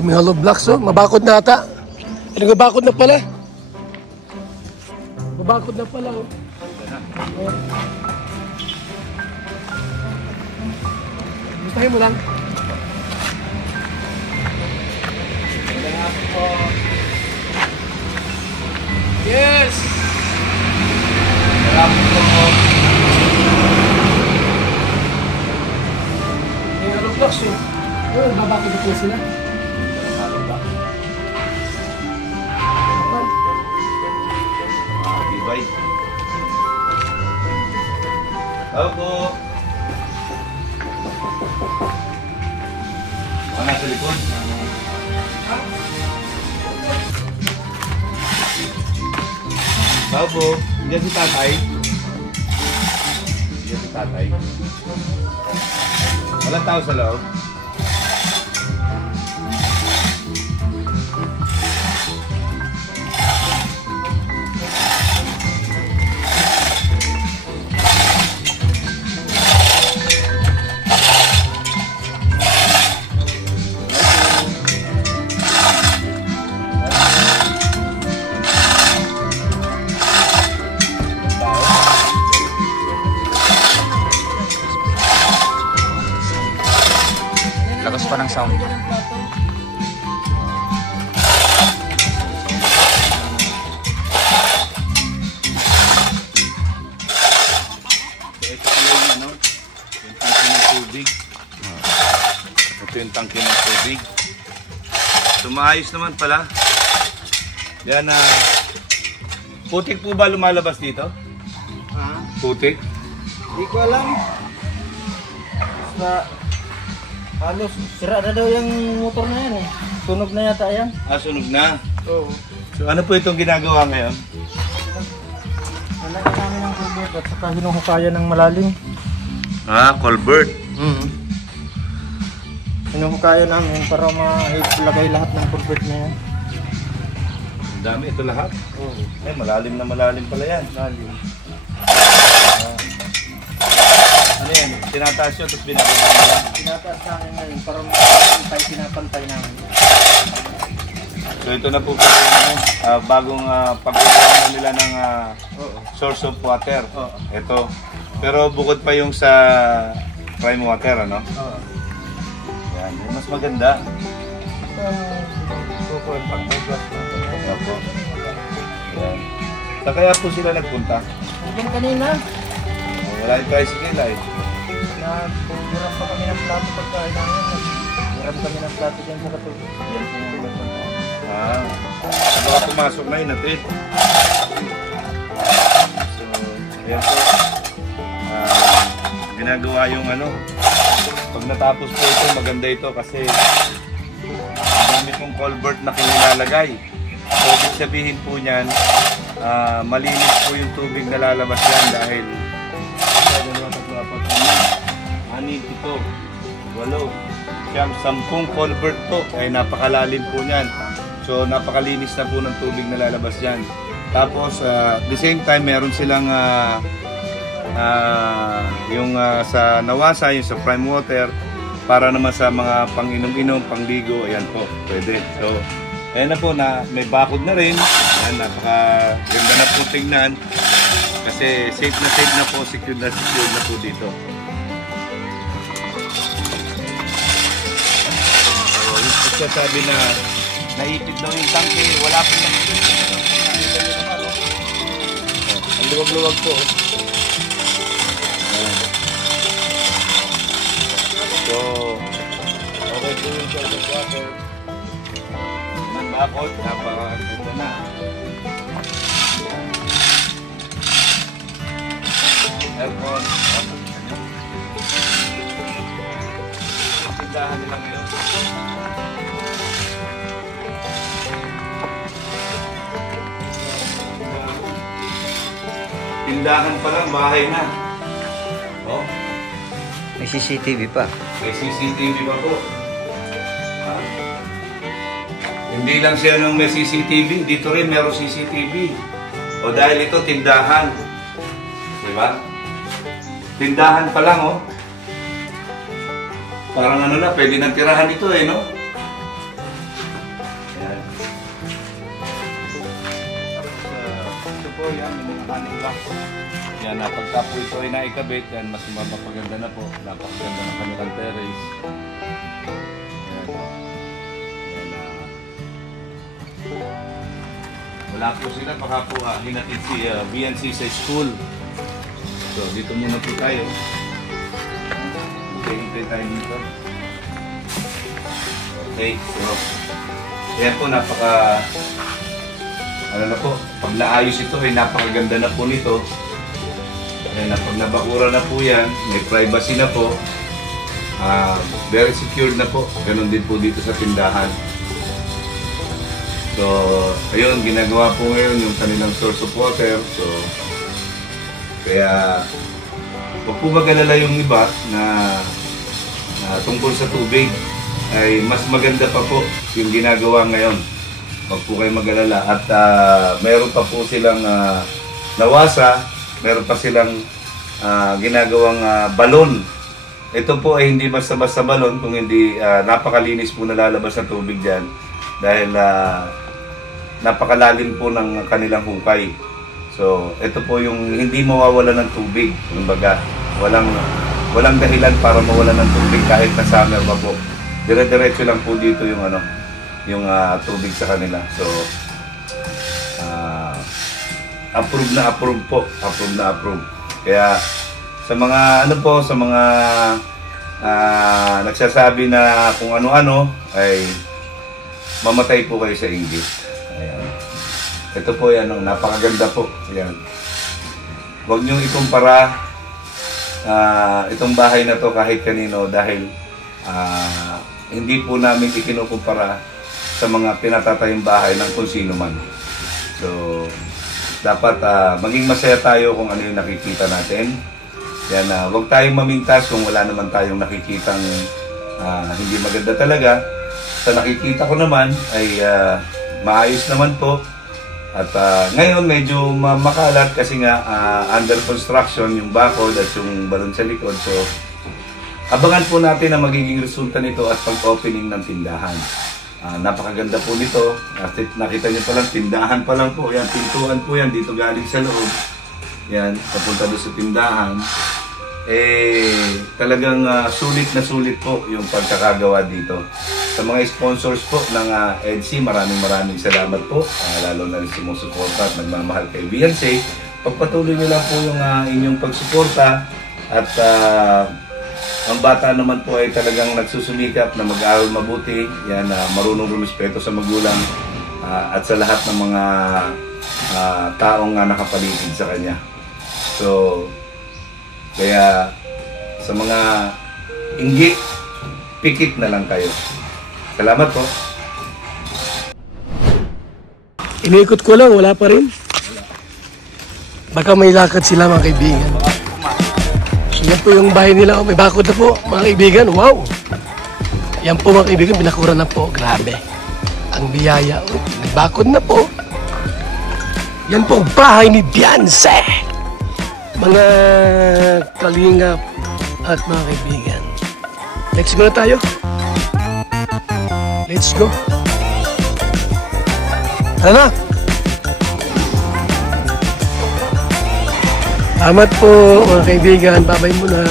Daming hollow blocks, oh. Mabakod na ata. Ay, nagabakod na pala. Mabakod na pala, oh. Gustahin mo lang. Yes! Malapit po po. May hollow blocks, eh. Oh, nagabakod na po sila. Bye. Opo. Mga sa likod. Opo. Hindi si tatay. Hindi si tatay. Walang tao sa loob. Lakas pa ng sound. Ito yung tangke ng tubig. Tumaayos naman pala. Yan na. Putik po ba lumalabas dito? Ha? Putik? Hindi ko alam. Basta halos sira na daw yung motor na yan eh. Tunog na yata yan. Sunog na. Oo. So ano po itong ginagawa ngayon? Lalagyan namin ng culvert at saka hinuhukayan ng malalim. Culvert. Hinuhukayan namin para mailagay lahat ng culvert na yan. Dami ito lahat. Oo. Malalim na malalim pala yan. Malalim. Ano yan? Tinataas yun tapos binababa nila. Tinataas namin ngayon para pinapantay namin. So ito na po yung bagong pagkukuha nila ng source of water. Ito. Pero bukod pa yung sa prime water, ano? Oo. Yan. Mas maganda. Bukod pag-gas natin. Opo. Yan. Sa kaya po sila nagpunta? Hanggang kanina. Wala yung tricycle ay. Naghiram pa kami ng plato pagkain namin. Naghiram kami ng plato dyan sa katulog. Yan siya. Baka pumasok na yun natin. So, yan po. Ginagawa yung ano. Pag natapos po ito, maganda ito kasi dami pong culvert na kinilalagay. So, ibig sabihin po niyan, malinis po yung tubig na lalabas yan dahil 10 culvert po ay napakalalim po niyan. So napakalinis na po ng tubig na lalabas diyan. Tapos at the same time meron silang yung sa Nawasa, yung sa Prime Water para naman sa mga pang-inom-inom, pangligo, ayan po, pwede. So ayan na po na may bakod na rin. Ayan, napakaganda na po tingnan kasi safe na po, secure na po dito. Sabi na naipit daw yung tangke, wala po lang ito. Ang luwag-luwag po. So, okay po yung surface water. Bakod, napakaganda na. Aircon. Tindahan nila ngayon. Tindahan pa lang, bahay na. Oh. May CCTV pa. May CCTV pa po. Hindi lang siya nung may CCTV, dito rin meron CCTV. O dahil ito, tindahan. Diba? Tindahan pa lang, oh. Parang ano na, pwede nang tirahan ito eh, no? po, yan, yung mga honey block. Yan, pagka po ito ay naikabit, yan, mas mapaganda na po. Napakaganda ng kanilang terrace. Yan, wala po sila, baka po hinatid si BNC sa school. So, dito muna po tayo. Hintay tayo dito. Okay, so, yan po, ano na po, pag naayos ito, ay napakaganda na po nito. Kaya pag nabakura na po yan, may privacy na po. Very secured na po. Ganon din po dito sa tindahan. So, ayun, ginagawa po ngayon yung kanilang source of water. So, kaya, huwag po mag-alala yung iba na tungkol sa tubig. Ay mas maganda pa po yung ginagawa ngayon. Huwag po kayo mag-alala. At meron pa po silang nawasa, meron pa silang ginagawang balon. Ito po ay hindi basta-basta balon, kung hindi napakalinis po nalalabas na tubig dyan. Dahil napakalalim po ng kanilang hukay. So, ito po yung hindi mawawala ng tubig. Kumbaga, walang dahilan para mawala ng tubig kahit na summer pa po. Dire-diretso lang po dito yung tubig sa kanila. So, approve na approve po. Approve na approve. Kaya, sa mga sa mga nagsasabi na kung ano-ano, ay mamatay po kayo sa inggit. Ayan. Ito po yan, napakaganda po. Ayan. Huwag niyong ikumpara itong bahay na to kahit kanino dahil hindi po namin ikinukumpara sa mga pinatatayong bahay ng kung sino man. So, dapat maging masaya tayo kung ano yung nakikita natin. Yan, huwag tayong mamintas kung wala naman tayong nakikitang hindi maganda talaga. Sa nakikita ko naman ay maayos naman po. At ngayon medyo makalat kasi nga under construction yung bakod at yung balon sa likod. So, abangan po natin ang magiging resulta nito at pag-opening ng tindahan. Napakaganda po nito. Nakita niyo pa lang, tindahan pa lang po. Yan, pintuan po yan dito galing sa loob. Yan, papunta doon sa tindahan. Talagang sulit na sulit po yung pagkakagawa dito. Sa mga sponsors po ng EDC, maraming salamat po. Lalo na rin sumusuporta at nagmamahal kay BNC. Pagpatuloy niyo lang po yung inyong pagsuporta at ang bata naman po ay talagang nagsusumikap na mag-aaral mabuti. Yan, marunong rumispeto sa magulang at sa lahat ng mga taong nakapaligid sa kanya. So, kaya sa mga inggit, pikit na lang kayo. Salamat po. Inikot ko lang, wala pa rin. Baka may lakad sila mga kaibigan. So yan po yung bahay nila. May bakod na po mga kaibigan. Wow! Yan po mga kaibigan, binakura na po. Grabe. Ang biyaya. May bakod na po. Yan po bahay ni Beyonce. Mga kalingap at mga kaibigan. Let's go na tayo. Let's go. Tara na. Salamat po mga kaibigan. Babay muna.